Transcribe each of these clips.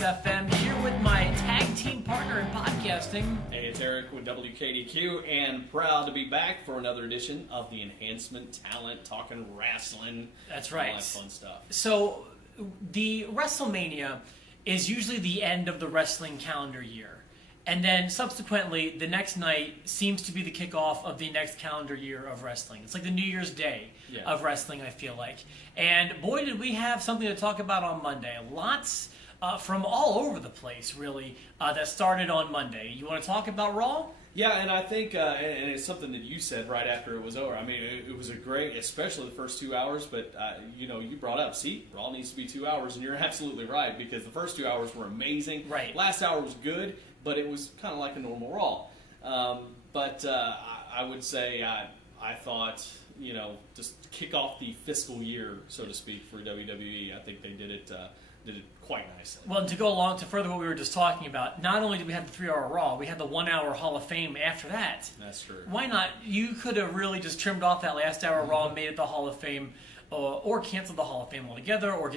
FM here with my tag team partner in podcasting. Hey, it's Eric with WKDQ, and proud to be back for another edition of the Enhancement Talent, talking wrestling. That's right. All that fun stuff. So, the WrestleMania is usually the end of the wrestling calendar year. And then subsequently, the next night seems to be the kickoff of the next calendar year of wrestling. It's like the New Year's Day of wrestling, I feel like. And boy, did we have something to talk about on Monday. Lots from all over the place, really, that started on Monday. You want to talk about Raw? Yeah, and I think, and it's something that you said right after it was over. I mean, it was a great, especially the first 2 hours, but, you brought up, Raw needs to be 2 hours, and you're absolutely right, because the first 2 hours were amazing. Right. Last hour was good, but it was kind of like a normal Raw. But I would say I thought, just to kick off the fiscal year, so to speak, for WWE, I think they did it quite nicely. Well, and to go along to further what we were just talking about, not only did we have the 3 hour Raw, we had the 1 hour Hall of Fame after that. That's true. Why not? You could have really just trimmed off that last hour Raw and made it the Hall of Fame, or canceled the Hall of Fame altogether, or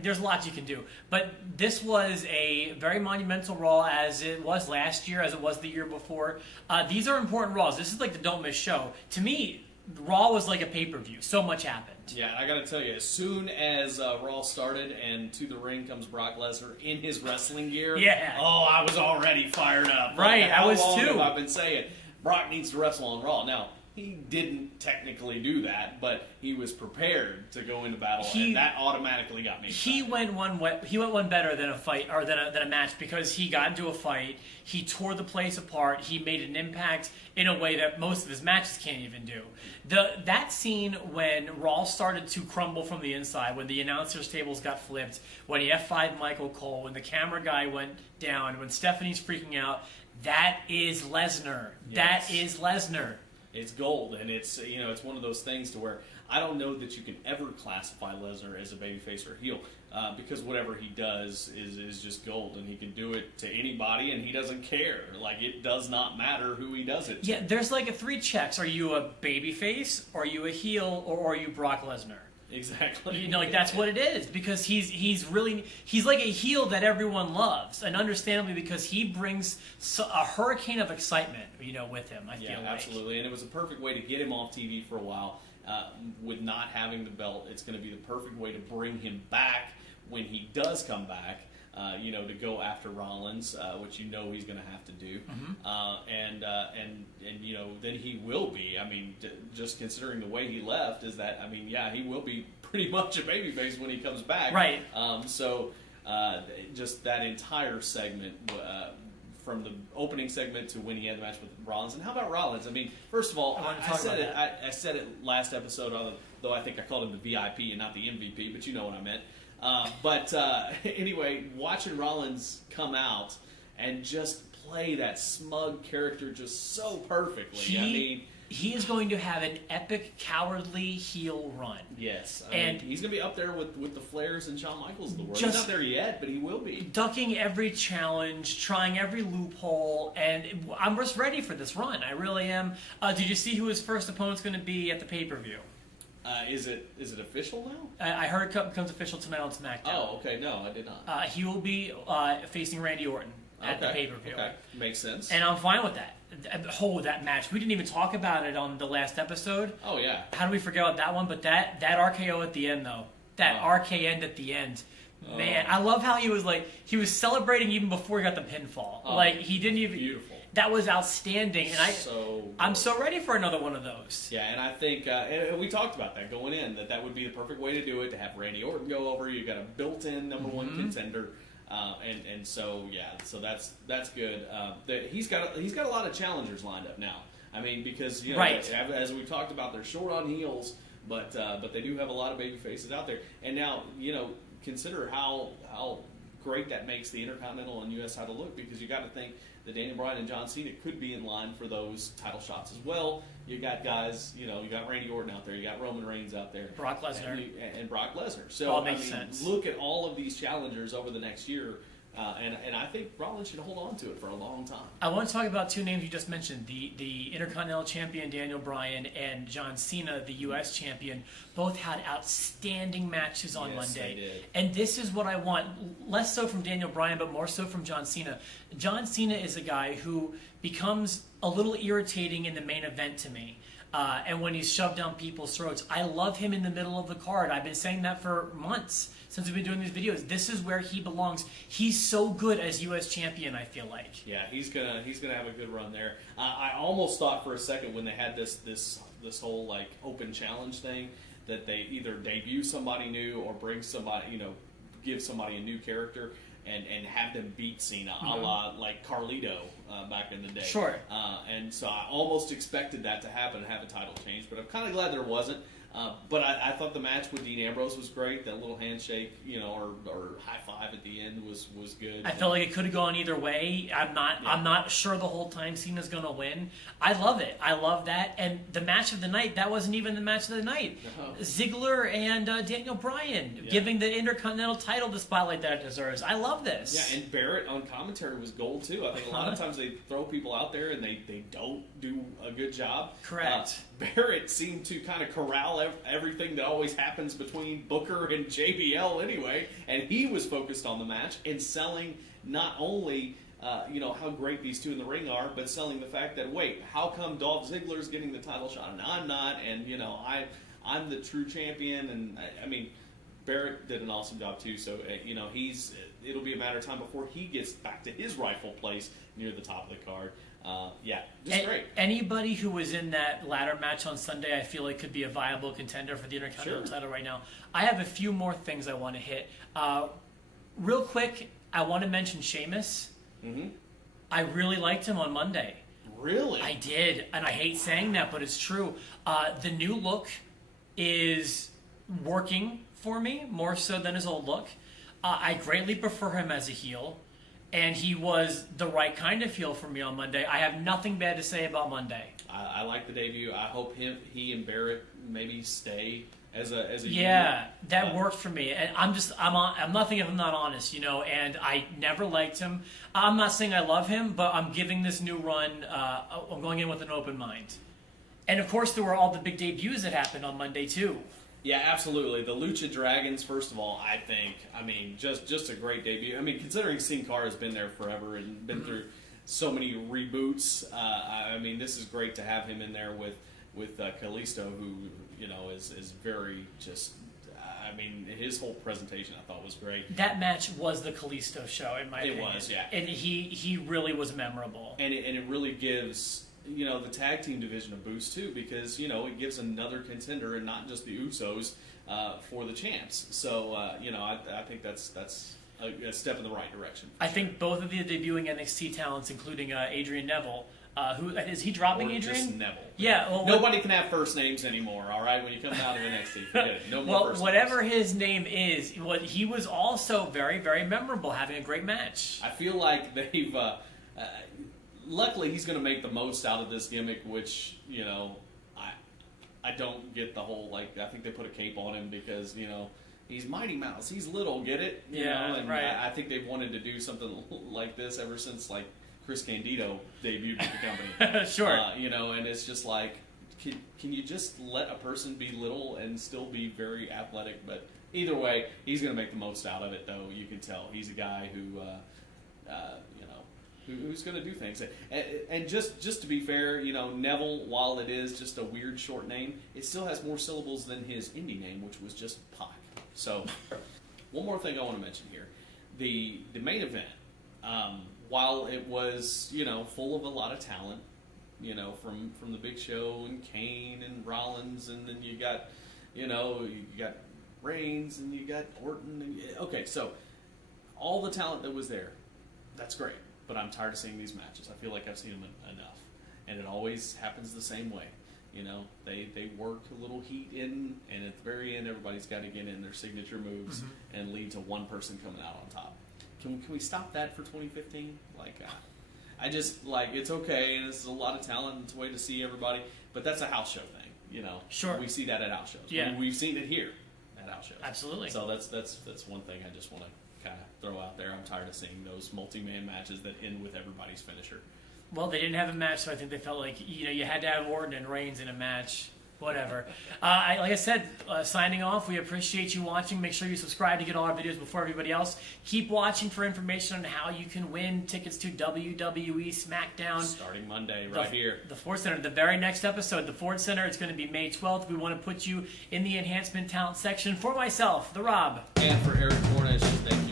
there's lots you can do. But this was a very monumental Raw, as it was last year, as it was the year before. These are important Raws. This is like the don't miss show. To me, Raw was like a pay-per-view. So much happened. Yeah, I got to tell you, as soon as Raw started and to the ring comes Brock Lesnar in his wrestling gear, I was already fired up. Right, I was How long too. have I been saying Brock needs to wrestle on Raw? Now, he didn't technically do that, but he was prepared to go into battle, and that automatically got me excited. He went one better than a fight, or than a match, because he got into a fight. He tore the place apart. He made an impact in a way that most of his matches can't even do. That scene when Raw started to crumble from the inside, when the announcers' tables got flipped, when he F5'd Michael Cole, when the camera guy went down, when Stephanie's freaking out, that is Lesnar. Yes. That is Lesnar. It's gold, and it's it's one of those things to where I don't know that you can ever classify Lesnar as a babyface or a heel, because whatever he does is just gold, and he can do it to anybody, and he doesn't care. Like, it does not matter who he does it to. Yeah, there's like a 3 checks. Are you a babyface? Are you a heel? Or are you Brock Lesnar? Exactly. That's what it is, because he's like a heel that everyone loves, and understandably, because he brings a hurricane of excitement, with him. I feel like. Absolutely, and it was a perfect way to get him off TV for a while. With not having the belt, it's going to be the perfect way to bring him back when he does come back. To go after Rollins, which he's going to have to do, and then he will be. I mean, just considering the way he left, he will be pretty much a babyface when he comes back. Right. Just that entire segment, from the opening segment to when he had the match with Rollins. And how about Rollins? I mean, first of all, I said it last episode, though I think I called him the VIP and not the MVP, but you know what I meant. Anyway, watching Rollins come out and just play that smug character just so perfectly. He is going to have an epic, cowardly heel run. Yes. And he's going to be up there with the Flairs and Shawn Michaels of the world. He's not there yet, but he will be. Ducking every challenge, trying every loophole, and I'm just ready for this run. I really am. Did you see who his first opponent's going to be at the pay-per-view? Is it official now? I heard it becomes official tonight on SmackDown. Oh, okay. No, I did not. He will be facing Randy Orton at the pay-per-view. Okay, makes sense. And I'm fine with that. That match. We didn't even talk about it on the last episode. Oh, yeah. How do we forget about that one? But that RKO at the end, though. That RK end at the end. Man, I love how he was celebrating even before he got the pinfall. He didn't even... Beautiful. That was outstanding, and I'm so ready for another one of those. Yeah, and I think and we talked about that going in, that would be the perfect way to do it, to have Randy Orton go over. You got a built-in number one contender, so that's good. He's got a lot of challengers lined up now. I mean, because as we talked about, they're short on heels, but they do have a lot of baby faces out there, and now consider how great that makes the Intercontinental and U.S. title look, because you got to think that Daniel Bryan and John Cena could be in line for those title shots as well. You got guys, you got Randy Orton out there, you got Roman Reigns out there, Brock Lesnar, and Brock Lesnar. So all makes sense. Look at all of these challengers over the next year And I think Rollins should hold on to it for a long time. I want to talk about two names you just mentioned: the Intercontinental Champion Daniel Bryan and John Cena, the U.S. Champion. Both had outstanding matches on Monday. They did. And this is what I want, less so from Daniel Bryan, but more so from John Cena. John Cena is a guy who becomes a little irritating in the main event to me. And when he's shoved down people's throats, I love him in the middle of the card. I've been saying that for months since we've been doing these videos. This is where he belongs. He's so good as U.S. champion, I feel like. Yeah, he's gonna have a good run there. I almost thought for a second when they had this whole like open challenge thing that they either debut somebody new or bring somebody, give somebody a new character and have them beat Cena, a la like Carlito back in the day. Sure. And so I almost expected that to happen and have a title change, but I'm kind of glad there wasn't. But I thought the match with Dean Ambrose was great. That little handshake, or high five at the end was good. I felt like it could have gone either way. I'm not sure the whole time Cena's going to win. I love it. I love that. And the match of the night, that wasn't even the match of the night. No. Ziggler and Daniel Bryan giving the Intercontinental title the spotlight that it deserves. I love this. Yeah, and Barrett on commentary was gold too. I think a lot of times they throw people out there and they don't do a good job. Correct. Barrett seemed to kind of corral everything that always happens between Booker and JBL anyway, and he was focused on the match and selling not only how great these two in the ring are, but selling the fact that, wait, how come Dolph Ziggler's getting the title shot and I'm not, and I'm the true champion, and I mean Barrett did an awesome job too, so it'll be a matter of time before he gets back to his rightful place near the top of the card. Great. Anybody who was in that ladder match on Sunday, I feel like could be a viable contender for the Intercontinental title right now. I have a few more things I want to hit. Real quick, I want to mention Sheamus. Mm-hmm. I really liked him on Monday. Really? I did, and I hate saying that, but it's true. The new look is working for me, more so than his old look. I greatly prefer him as a heel. And he was the right kind of heel for me on Monday. I have nothing bad to say about Monday. I like the debut. I hope he and Barrett maybe stay as a yeah, unit. that worked for me. And I'm nothing if I'm not honest, and I never liked him. I'm not saying I love him, but I'm giving this new run, I'm going in with an open mind. And of course there were all the big debuts that happened on Monday too. Yeah, absolutely. The Lucha Dragons, first of all, I think, just a great debut. Considering Sin Cara has been there forever and been through so many reboots, this is great to have him in there with Kalisto, who, is very just, his whole presentation I thought was great. That match was the Kalisto show, in my opinion. It was, yeah. And he really was memorable. And it really gives the tag team division a boost too, because it gives another contender and not just the Usos for the champs. So I think that's a step in the right direction. I think both of the debuting NXT talents, including Adrian Neville, who is he dropping? Or Adrian? Just Neville. Yeah. Well, nobody can have first names anymore. All right, when you come out of NXT, forget it. No more first whatever names. his name is, he was also very, very memorable, having a great match. I feel like they've. Luckily, he's going to make the most out of this gimmick, which, I don't get the whole, I think they put a cape on him because, he's Mighty Mouse. He's little, get it? And right. I think they've wanted to do something like this ever since, Chris Candido debuted with the company. Sure. And it's just can you just let a person be little and still be very athletic? But either way, he's going to make the most out of it, though. You can tell he's a guy who, who's going to do things. And just to be fair, Neville, while it is just a weird short name, it still has more syllables than his indie name, which was just Pac. So, one more thing I want to mention here. The main event, while it was, full of a lot of talent, from the Big Show and Kane and Rollins, and then you got Reigns and you got Orton. Okay, so all the talent that was there, that's great. But I'm tired of seeing these matches. I feel like I've seen them enough. And it always happens the same way. They work a little heat in, and at the very end, everybody's got to get in their signature moves and lead to one person coming out on top. Can we stop that for 2015? I just, it's okay, and it's a lot of talent, and it's a way to see everybody, but that's a house show thing, Sure. We see that at house shows. Yeah. We've seen it here at house shows. Absolutely. So that's one thing I just want to kind of throw out there. I'm tired of seeing those multi-man matches that end with everybody's finisher. Well, they didn't have a match, so I think they felt like you had to have Orton and Reigns in a match. Whatever. Like I said, signing off. We appreciate you watching. Make sure you subscribe to get all our videos before everybody else. Keep watching for information on how you can win tickets to WWE SmackDown. Starting Monday, right here. The Ford Center. The very next episode, the Ford Center. It's going to be May 12th. We want to put you in the Enhancement Talent section. For myself, the Rob. And for Eric Cornish, thank